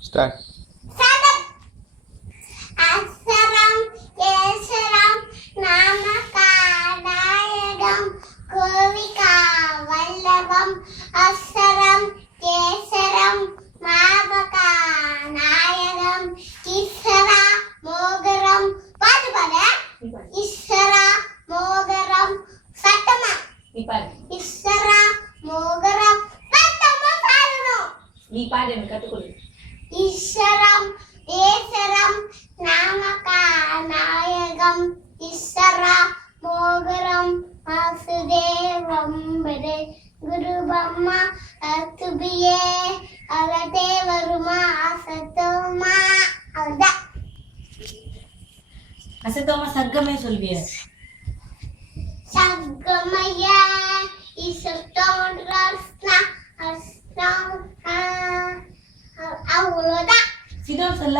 Start. சதம் அசரம் கேசரம் நாமகாநாயகம் கோவிகா வல்லபம் அசரம் கேசரம் மாபகா நாயகம் இஸ்ரா மோகரம் பாடு பாடு இஸ்ரா மோகரம் சட்டமா நீ பாடு. இஸ்ரா மோகரம் சட்டமா பாடணும். நீ பாடு, எனக்கு கற்றுக்கொடு. ஈஸ்வரம் ஏசரம் நாமகா நாயகம் ஈஸ்வரா மோகரம் வாசுதேவம் பரே குரு பிரம்மா அத்துபியே அகதே வருமா அசத்தோமா அதான் அசத்தோமா சர்க்கமே சொல்விய. சங்கமய இசத்தோம் ரஸ்னா அஸ்னா அவ்வளோதான். சிதம் சொல்ல.